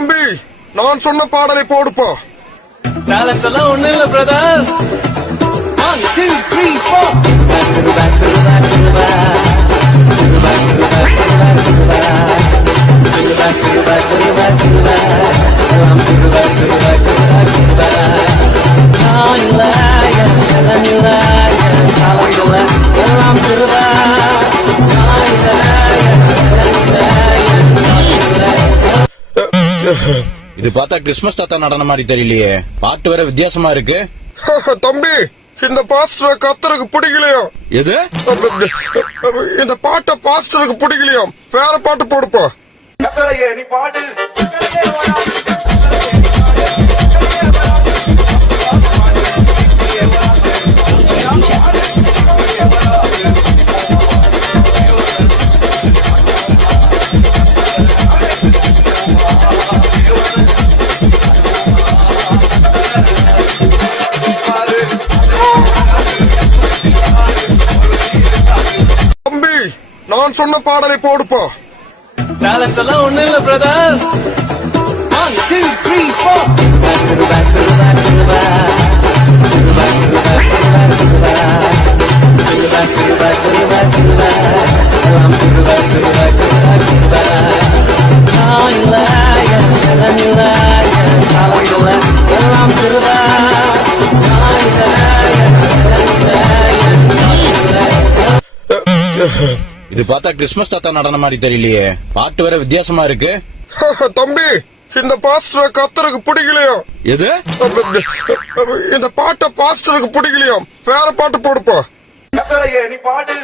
தம்பி, நான் சொன்ன பாடலை போடுப்பா. டேலண்ட் எல்லாம் ஒண்ணு இல்ல பிரதர். 1 2 3 இது பார்த்தா கிறிஸ்துமஸ் தாத்தா நடன மாதிரி தெரியலையே. பாட்டு வேற வித்தியாசமா இருக்கு. தம்பி, இந்த பாஸ்டர் கத்தருக்கு பிடிக்கலையா? எது? இந்த பாட்டை பாஸ்டருக்கு பிடிக்கலையா? வேற பாட்டு போடுப்பா. நீ பாடு. தம்பி, நான் சொன்ன பாடலை போடுப்பா. டேலண்ட் எல்லாம் ஒண்ணு இல்ல பிரதர். 1 2 3 இது பார்த்தா கிறிஸ்துமஸ் தாத்தா நடன மாதிரி தெரியலையே. பாட்டு வேற வித்தியாசமா இருக்கு. தம்பி, இந்த பாஸ்டர் கத்தருக்கு பிடிக்கலையா? எது? இந்த பாட்டை பாஸ்டருக்கு பிடிக்கலையா? வேற பாட்டு போடுப்பா. நீ பாடு.